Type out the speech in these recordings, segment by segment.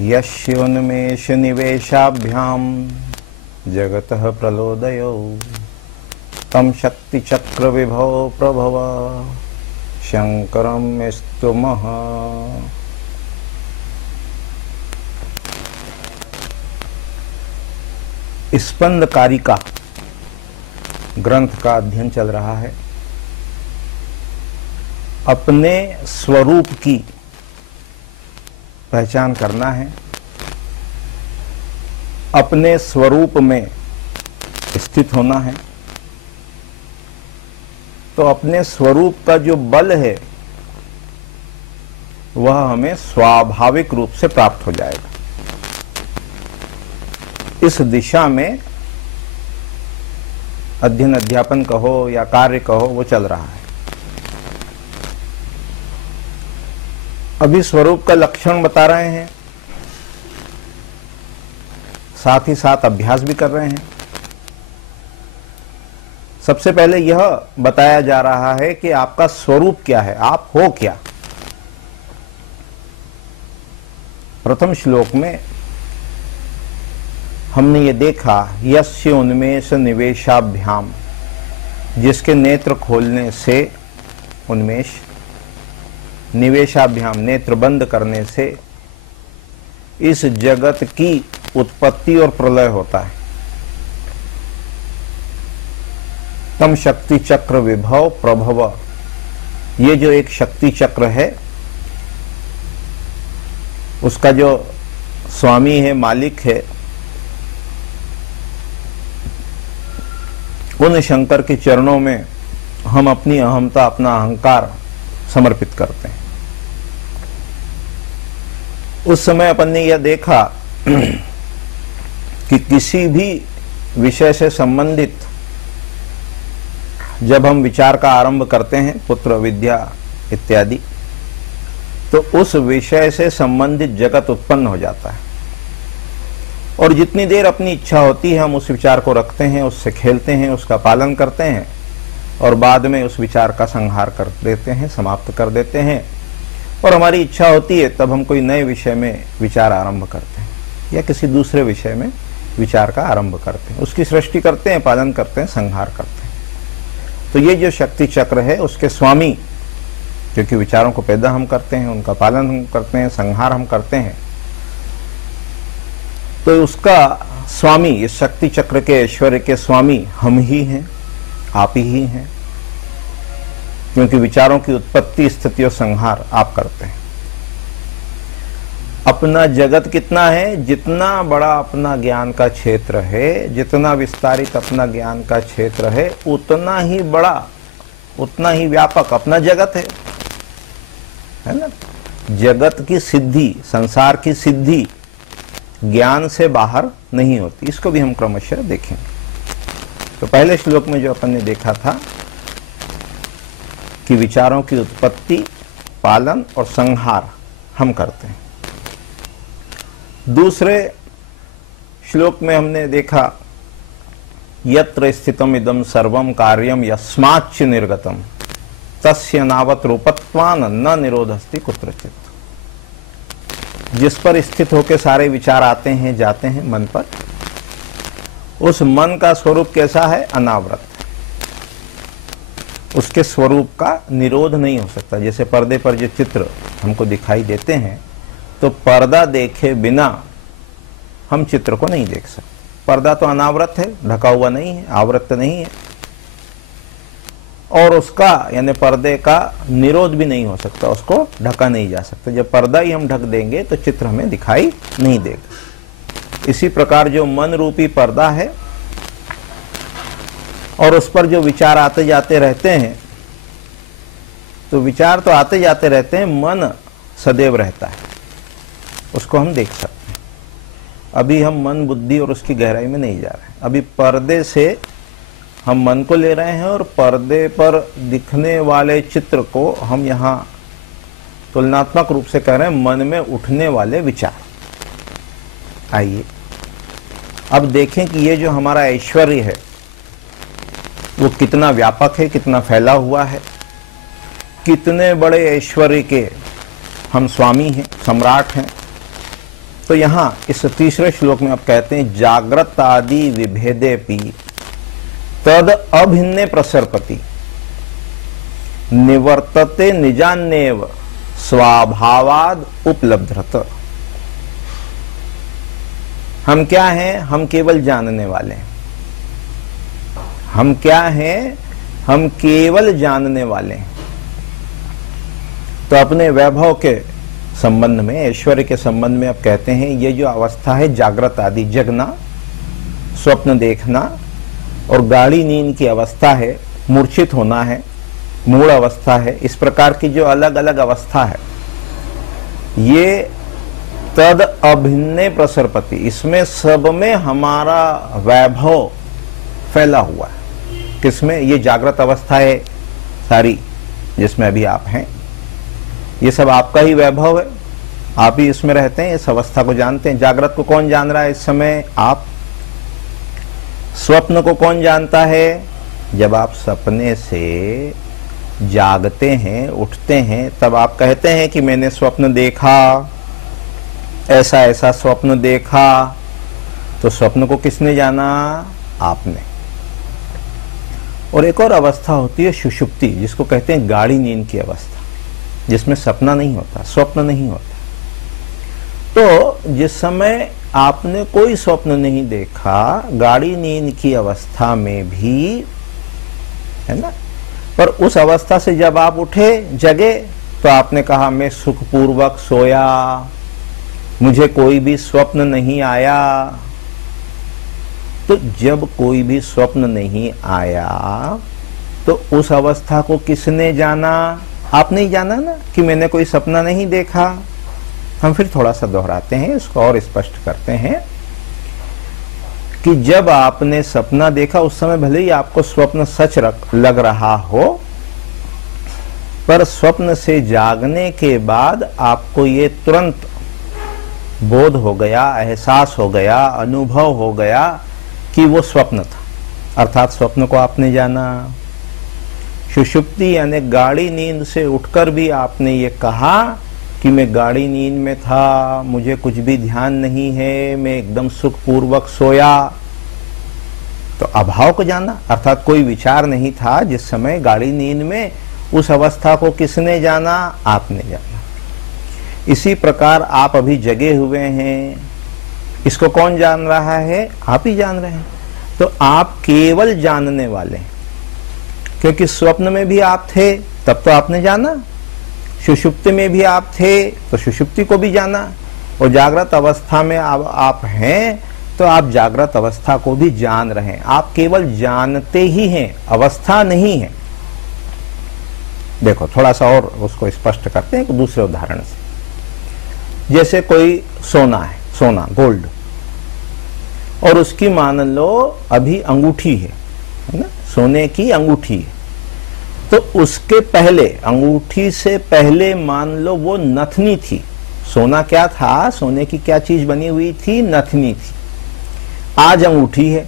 यस्योन्मेष निवेशाभ्याम जगतः प्रलोदयो तम शक्ति चक्र विभव प्रभव शंकरम स्तुमः। स्पंद कारिका ग्रंथ का अध्ययन चल रहा है। अपने स्वरूप की पहचान करना है, अपने स्वरूप में स्थित होना है, तो अपने स्वरूप का जो बल है वह हमें स्वाभाविक रूप से प्राप्त हो जाएगा। इस दिशा में अध्ययन अध्यापन कहो या कार्य कहो वो चल रहा है। अभी स्वरूप का लक्षण बता रहे हैं, साथ ही साथ अभ्यास भी कर रहे हैं। सबसे पहले यह बताया जा रहा है कि आपका स्वरूप क्या है, आप हो क्या। प्रथम श्लोक में हमने ये देखा, यस्य उन्मेष निवेशाभ्याम, जिसके नेत्र खोलने से उन्मेष, निवेशाभ्याम नेत्र बंद करने से इस जगत की उत्पत्ति और प्रलय होता है। तम शक्ति चक्र विभव प्रभव, ये जो एक शक्ति चक्र है उसका जो स्वामी है, मालिक है, उन शंकर के चरणों में हम अपनी अहमता, अपना अहंकार समर्पित करते हैं। उस समय अपन ने यह देखा कि किसी भी विषय से संबंधित जब हम विचार का आरंभ करते हैं, पुत्र, विद्या इत्यादि, तो उस विषय से संबंधित जगत उत्पन्न हो जाता है। और जितनी देर अपनी इच्छा होती है हम उस विचार को रखते हैं, उससे खेलते हैं, उसका पालन करते हैं और बाद में उस विचार का संहार कर देते हैं, समाप्त कर देते हैं। और हमारी इच्छा होती है तब हम कोई नए विषय में विचार आरंभ करते हैं या किसी दूसरे विषय में विचार का आरंभ करते हैं, उसकी सृष्टि करते हैं, पालन करते हैं, संहार करते हैं। तो ये जो शक्ति चक्र है उसके स्वामी, क्योंकि विचारों को पैदा हम करते हैं, उनका पालन हम करते हैं, संहार हम करते हैं, तो उसका स्वामी, इस शक्ति चक्र के ऐश्वर्य के स्वामी हम ही हैं, आप ही हैं, क्योंकि विचारों की उत्पत्ति, स्थिति और संहार आप करते हैं। अपना जगत कितना है, जितना बड़ा अपना ज्ञान का क्षेत्र है, जितना विस्तारित अपना ज्ञान का क्षेत्र है, उतना ही बड़ा, उतना ही व्यापक अपना जगत है ना। जगत की सिद्धि, संसार की सिद्धि ज्ञान से बाहर नहीं होती। इसको भी हम क्रमशः देखेंगे। तो पहले श्लोक में जो अपन ने देखा था कि विचारों की उत्पत्ति, पालन और संहार हम करते हैं। दूसरे श्लोक में हमने देखा, यत्र स्थितम इदम सर्वम कार्यम यस्माच्च निर्गतम तस्य नावत रूपत्वान न निरोधस्ति कुत्रचित। जिस पर स्थित होकर सारे विचार आते हैं, जाते हैं मन पर, उस मन का स्वरूप कैसा है, अनावृत। उसके स्वरूप का निरोध नहीं हो सकता। जैसे पर्दे पर जो चित्र हमको दिखाई देते हैं, तो पर्दा देखे बिना हम चित्र को नहीं देख सकते। पर्दा तो अनावृत है, ढका हुआ नहीं है, आवृत नहीं है, और उसका यानी पर्दे का निरोध भी नहीं हो सकता, उसको ढका नहीं जा सकता। जब पर्दा ही हम ढक देंगे तो चित्र हमें दिखाई नहीं देगा। इसी प्रकार जो मन रूपी पर्दा है और उस पर जो विचार आते जाते रहते हैं, तो विचार तो आते जाते रहते हैं, मन सदैव रहता है, उसको हम देख सकते हैं। अभी हम मन, बुद्धि और उसकी गहराई में नहीं जा रहे हैं। अभी पर्दे से हम मन को ले रहे हैं और पर्दे पर दिखने वाले चित्र को हम यहाँ तुलनात्मक रूप से कह रहे हैं, मन में उठने वाले विचार। आइए अब देखें कि ये जो हमारा ऐश्वर्य है वो कितना व्यापक है, कितना फैला हुआ है, कितने बड़े ऐश्वर्य के हम स्वामी हैं, सम्राट हैं। तो यहां इस तीसरे श्लोक में आप कहते हैं जागृत आदि विभेदेपि तद अभिन्ने प्रसरपति निवर्तते निजान्नेव स्वाभावाद उपलब्धत। हम क्या हैं? हम केवल जानने वाले हैं। हम क्या हैं? हम केवल जानने वाले हैं। तो अपने वैभव के संबंध में, ऐश्वर्य के संबंध में आप कहते हैं ये जो अवस्था है जागृत आदि, जगना, स्वप्न देखना और गाढ़ी नींद की अवस्था है, मूर्छित होना है, मूढ़ अवस्था है, इस प्रकार की जो अलग अलग अवस्था है, ये तद अभिन्ने प्रसरपति, इसमें सब में हमारा वैभव फैला हुआ है। किसमें? ये जागृत अवस्था है सारी जिसमें अभी आप हैं, ये सब आपका ही वैभव है, आप ही इसमें रहते हैं, इस अवस्था को जानते हैं। जागृत को कौन जान रहा है इस समय? आप। स्वप्न को कौन जानता है? जब आप सपने से जागते हैं, उठते हैं, तब आप कहते हैं कि मैंने स्वप्न देखा, ऐसा ऐसा स्वप्न देखा। तो स्वप्न को किसने जाना? आपने। और एक और अवस्था होती है सुषुप्ति, जिसको कहते हैं गाढ़ी नींद की अवस्था, जिसमें सपना नहीं होता, स्वप्न नहीं होता। तो जिस समय आपने कोई स्वप्न नहीं देखा, गाढ़ी नींद की अवस्था में भी, है ना, पर उस अवस्था से जब आप उठे, जगे, तो आपने कहा मैं सुखपूर्वक सोया, मुझे कोई भी स्वप्न नहीं आया। तो जब कोई भी स्वप्न नहीं आया तो उस अवस्था को किसने जाना? आपने ही जाना ना कि मैंने कोई सपना नहीं देखा। हम फिर थोड़ा सा दोहराते हैं, इसको और स्पष्ट करते हैं कि जब आपने सपना देखा उस समय भले ही आपको स्वप्न सच लग रहा हो, पर स्वप्न से जागने के बाद आपको ये तुरंत बोध हो गया, एहसास हो गया, अनुभव हो गया कि वो स्वप्न था, अर्थात स्वप्न को आपने जाना। सुषुप्ति यानी गाढ़ी नींद से उठकर भी आपने ये कहा कि मैं गाढ़ी नींद में था, मुझे कुछ भी ध्यान नहीं है, मैं एकदम सुखपूर्वक सोया। तो अभाव को जाना, अर्थात कोई विचार नहीं था जिस समय गाढ़ी नींद में, उस अवस्था को किसने जाना? आपने जाना। इसी प्रकार आप अभी जगे हुए हैं, इसको कौन जान रहा है? आप ही जान रहे हैं। तो आप केवल जानने वाले हैं, क्योंकि स्वप्न में भी आप थे तब तो आपने जाना, सुषुप्ति में भी आप थे तो सुषुप्ति को भी जाना, और जागृत अवस्था में आप हैं तो आप जागृत अवस्था को भी जान रहे हैं। आप केवल जानते ही हैं, अवस्था नहीं है। देखो थोड़ा सा और उसको स्पष्ट करते हैं दूसरे उदाहरण से। जैसे कोई सोना है, सोना, गोल्ड, और उसकी मान लो अभी अंगूठी है ना, सोने की अंगूठी है, तो उसके पहले, अंगूठी से पहले मान लो वो नथनी थी। सोना क्या था? सोने की क्या चीज बनी हुई थी? नथनी थी। आज अंगूठी है,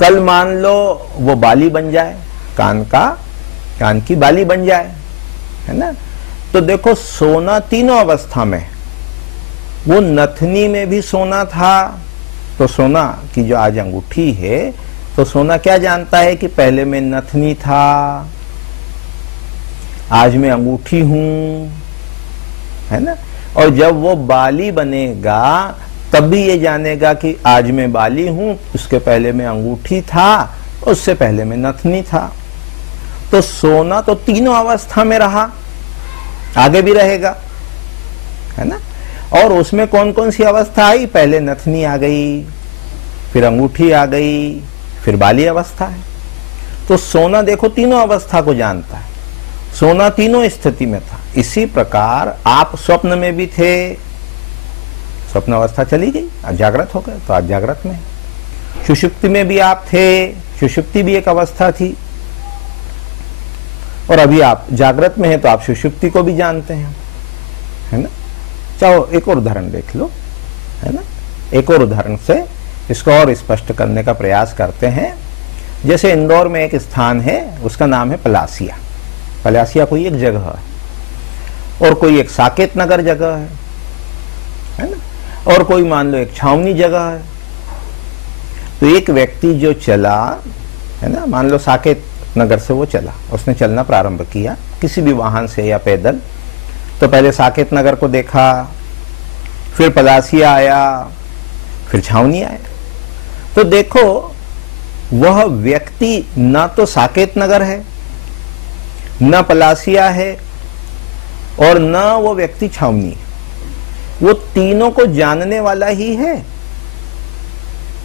कल मान लो वो बाली बन जाए, कान की बाली बन जाए, है ना। तो देखो सोना तीनों अवस्था में, वो नथनी में भी सोना था, तो सोना की जो आज अंगूठी है, तो सोना क्या जानता है कि पहले मैं नथनी था, आज मैं अंगूठी हूं, है ना। और जब वो बाली बनेगा तब भी ये जानेगा कि आज मैं बाली हूं, उसके पहले मैं अंगूठी था, उससे पहले मैं नथनी था। तो सोना तो तीनों अवस्था में रहा, आगे भी रहेगा, है ना। और उसमें कौन कौन सी अवस्था आई? पहले नथनी आ गई, फिर अंगूठी आ गई, फिर बाली अवस्था है। तो सोना देखो तीनों अवस्था को जानता है, सोना तीनों स्थिति में था। इसी प्रकार आप स्वप्न में भी थे, स्वप्न अवस्था चली गई, आज जागृत हो गए तो आज जागृत में। सुषुप्ति में भी आप थे, सुषुप्ति भी एक अवस्था थी, और अभी आप जागृत में हैं तो आप सुषुप्ति को भी जानते हैं, है ना। चाहो एक और उदाहरण देख लो, है ना। एक और उदाहरण से इसको और स्पष्ट करने का प्रयास करते हैं। जैसे इंदौर में एक स्थान है, उसका नाम है पलासिया। पलासिया कोई एक जगह है, और कोई एक साकेत नगर जगह है ना। और कोई मान लो एक छावनी जगह है, तो एक व्यक्ति जो चला, है ना, मान लो साकेत नगर से वो चला, उसने चलना प्रारंभ किया किसी भी वाहन से या पैदल, तो पहले साकेत नगर को देखा, फिर पलासिया आया, फिर छावनी आया। तो देखो वह व्यक्ति ना तो साकेत नगर है, ना पलासिया है, और ना वो व्यक्ति छावनी, वो तीनों को जानने वाला ही है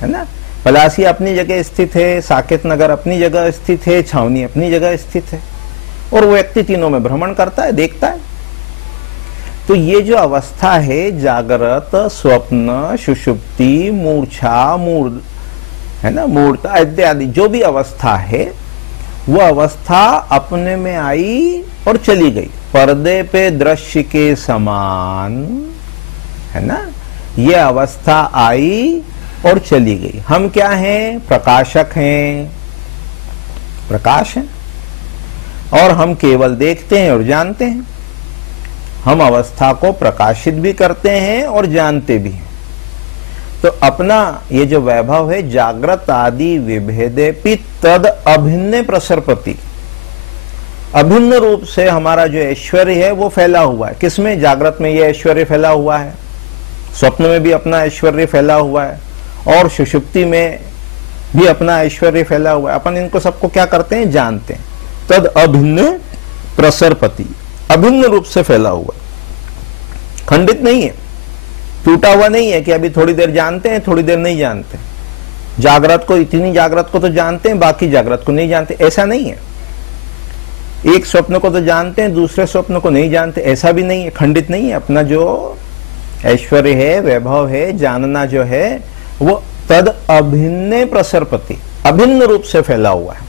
ना। पलासिया अपनी जगह स्थित है, साकेत नगर अपनी जगह स्थित है, छावनी अपनी जगह स्थित है, और वो व्यक्ति तीनों में भ्रमण करता है, देखता है। तो ये जो अवस्था है, जागृत, स्वप्न, सुषुप्ति, मूर्छा, है ना, मूर्ता इत्यादि जो भी अवस्था है, वो अवस्था अपने में आई और चली गई, पर्दे पे दृश्य के समान, है ना। ये अवस्था आई और चली गई। हम क्या हैं? प्रकाशक हैं, प्रकाश हैं, और हम केवल देखते हैं और जानते हैं। हम अवस्था को प्रकाशित भी करते हैं और जानते भी हैं। तो अपना ये जो वैभव है, जागृत आदि विभेदेपि तद अभिन्न प्रसरपति, अभिन्न रूप से हमारा जो ऐश्वर्य है वो फैला हुआ है। किसमें? जागृत में ये ऐश्वर्य फैला हुआ है, स्वप्न में भी अपना ऐश्वर्य फैला हुआ है, और सुषुप्ति में भी अपना ऐश्वर्य फैला हुआ है। अपन इनको सबको क्या करते हैं? जानते हैं। तद अभिन्न प्रसरपति, अभिन्न रूप से फैला हुआ, खंडित नहीं है, टूटा हुआ नहीं है कि अभी थोड़ी देर जानते हैं, थोड़ी देर नहीं जानते। जागृत को, इतनी जागृत को तो जानते हैं, बाकी जागृत को नहीं जानते, ऐसा नहीं है। एक स्वप्न को तो जानते हैं, दूसरे स्वप्न को नहीं जानते, ऐसा भी नहीं है, खंडित नहीं है। अपना जो ऐश्वर्य है, वैभव है, जानना जो है, वो तद अभिन्न प्रसरपति, अभिन्न रूप से फैला हुआ है।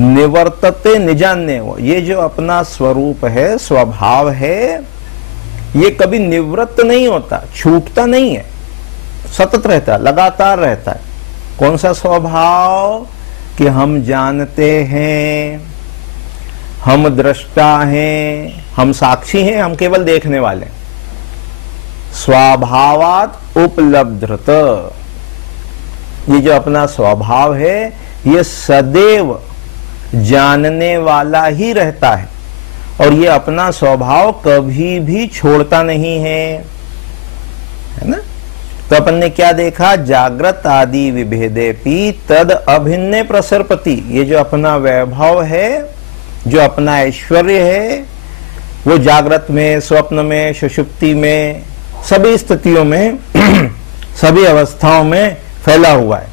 निवर्तते निजान्य, वो ये जो अपना स्वरूप है, स्वभाव है, ये कभी निवृत्त नहीं होता, छूटता नहीं है, सतत रहता है, लगातार रहता है। कौन सा स्वभाव? कि हम जानते हैं, हम दृष्टा हैं, हम साक्षी हैं, हम केवल देखने वाले। स्वभावात उपलब्धत, ये जो अपना स्वभाव है, ये सदैव जानने वाला ही रहता है, और ये अपना स्वभाव कभी भी छोड़ता नहीं है ना। तो अपन ने क्या देखा? जागृत आदि विभेदेपि तद अभिन्न प्रसरपति, ये जो अपना वैभव है, जो अपना ऐश्वर्य है, वो जागृत में, स्वप्न में, सुषुप्ति में, सभी स्थितियों में सभी अवस्थाओं में फैला हुआ है।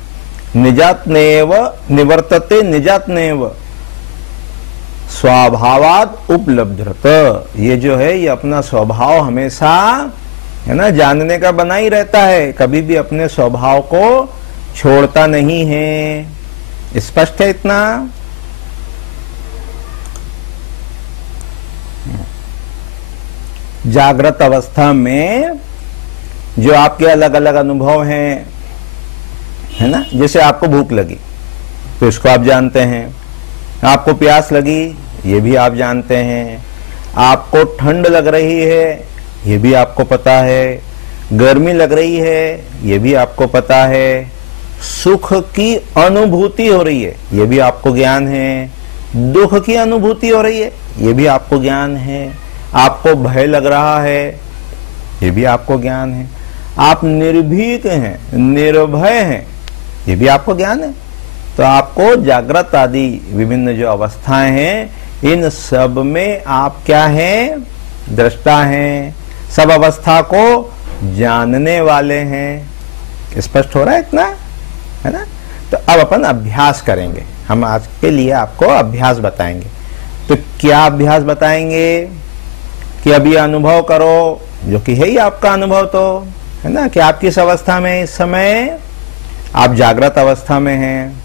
निजात्नेव निवर्तते निजात्नेव स्वभावाद उपलब्धत, ये जो है, ये अपना स्वभाव हमेशा, है ना, जानने का बना ही रहता है, कभी भी अपने स्वभाव को छोड़ता नहीं है। स्पष्ट है इतना? जागृत अवस्था में जो आपके अलग अलग अनुभव हैं, है ना, जैसे आपको भूख लगी तो इसको आप जानते हैं, आपको प्यास लगी ये भी आप जानते हैं, आपको ठंड लग रही है ये भी आपको पता है, गर्मी लग रही है ये भी आपको पता है, सुख की अनुभूति हो रही है ये भी आपको ज्ञान है, दुख की अनुभूति हो रही है ये भी आपको ज्ञान है, आपको भय लग रहा है ये भी आपको ज्ञान है, आप निर्भीक हैं, निर्भय हैं, ये भी आपको ज्ञान है। तो आपको जागृत आदि विभिन्न जो अवस्थाएं हैं, इन सब में आप क्या हैं? दृष्टा हैं, सब अवस्था को जानने वाले हैं। स्पष्ट हो रहा है इतना, है ना? तो अब अपन अभ्यास करेंगे, हम आज के लिए आपको अभ्यास बताएंगे। तो क्या अभ्यास बताएंगे? कि अभी अनुभव करो, जो कि है ही आपका अनुभव, तो है ना, कि आप किस अवस्था में इस समय? आप जागृत अवस्था में हैं,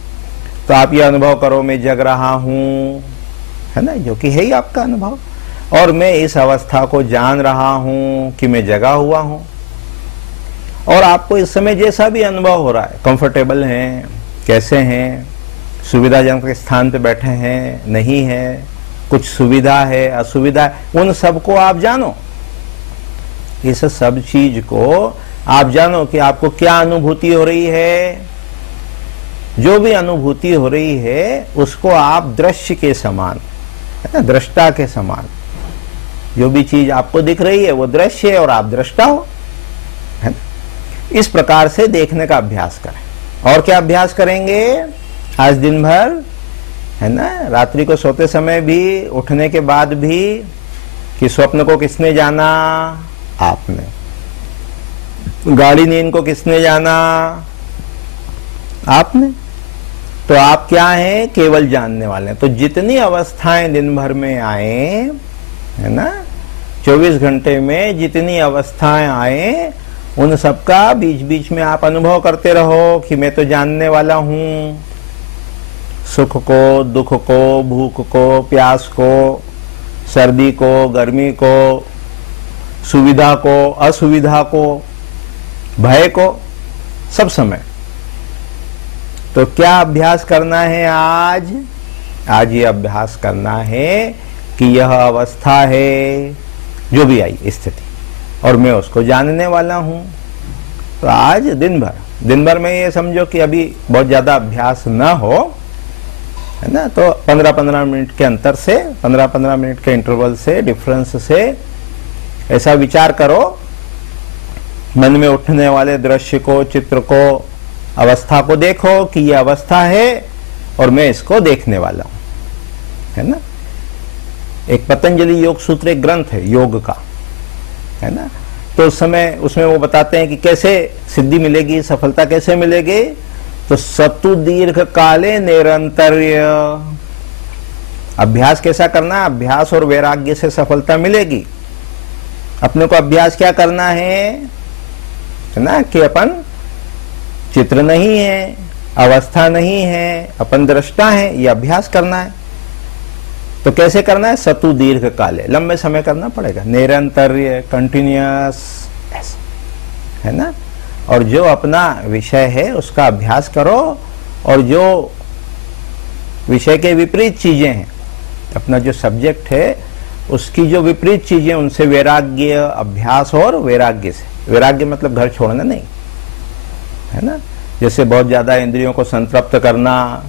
तो आप ये अनुभव करो, मैं जग रहा हूं, है ना, जो कि है ही आपका अनुभव, और मैं इस अवस्था को जान रहा हूं कि मैं जगा हुआ हूं। और आपको इस समय जैसा भी अनुभव हो रहा है, कंफर्टेबल हैं, कैसे हैं, सुविधाजनक स्थान पे बैठे हैं, नहीं है, कुछ सुविधा है, असुविधा है, उन सबको आप जानो, इस सब चीज को आप जानो कि आपको क्या अनुभूति हो रही है। जो भी अनुभूति हो रही है उसको आप दृश्य के समान, है ना, दृष्टा के समान, जो भी चीज आपको दिख रही है वो दृश्य है और आप दृष्टा हो, है ना। इस प्रकार से देखने का अभ्यास करें। और क्या अभ्यास करेंगे आज दिन भर, है ना, रात्रि को सोते समय भी, उठने के बाद भी, कि स्वप्न को किसने जाना, आपने। गाढ़ी नींद को किसने जाना, आपने। तो आप क्या हैं, केवल जानने वाले हैं। तो जितनी अवस्थाएं दिन भर में आए, है ना, 24 घंटे में जितनी अवस्थाएं आए, उन सबका बीच बीच में आप अनुभव करते रहो कि मैं तो जानने वाला हूं। सुख को, दुख को, भूख को, प्यास को, सर्दी को, गर्मी को, सुविधा को, असुविधा को, भय को, सब समय। तो क्या अभ्यास करना है आज? आज ये अभ्यास करना है कि यह अवस्था है जो भी आई स्थिति, और मैं उसको जानने वाला हूं। तो आज दिन भर में ये समझो कि अभी बहुत ज्यादा अभ्यास न हो, है ना, तो 15-15 मिनट के अंतर से, 15-15 मिनट के इंटरवल से, डिफरेंस से ऐसा विचार करो, मन में उठने वाले दृश्य को, चित्र को, अवस्था को देखो कि यह अवस्था है और मैं इसको देखने वाला हूं, है ना। एक पतंजलि योग सूत्र एक ग्रंथ है योग का, है ना। तो उस समय उसमें वो बताते हैं कि कैसे सिद्धि मिलेगी, सफलता कैसे मिलेगी। तो सतु दीर्घ काले निरंतर्य, अभ्यास कैसा करना है, अभ्यास और वैराग्य से सफलता मिलेगी। अपने को अभ्यास क्या करना है ना, कि अपन चित्र नहीं है, अवस्था नहीं है, अपन दृष्टा है, ये अभ्यास करना है। तो कैसे करना है, सतु दीर्घ काले, लंबे समय करना पड़ेगा, निरंतर्य, कंटिन्यूअस, है ना। और जो अपना विषय है उसका अभ्यास करो, और जो विषय के विपरीत चीजें हैं, अपना जो सब्जेक्ट है उसकी जो विपरीत चीजें, उनसे वैराग्य, अभ्यास और वैराग्य से। वैराग्य मतलब घर छोड़ना नहीं, है ना। जैसे बहुत ज्यादा इंद्रियों को संतृप्त करना,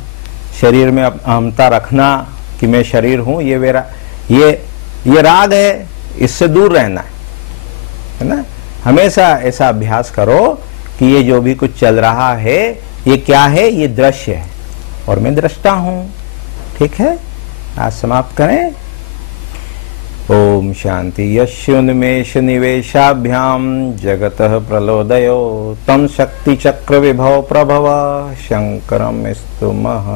शरीर में अहमता रखना कि मैं शरीर हूं, ये राग है, इससे दूर रहना है ना। हमेशा ऐसा अभ्यास करो कि ये जो भी कुछ चल रहा है ये क्या है, ये दृश्य है और मैं दृष्टा हूं। ठीक है, आज समाप्त करें। ओम शांति। यस्योन्मेष निवेशाभ्याम जगतः प्रलोदयो तम शक्ति चक्र विभव प्रभव शंकरम स्तुमः।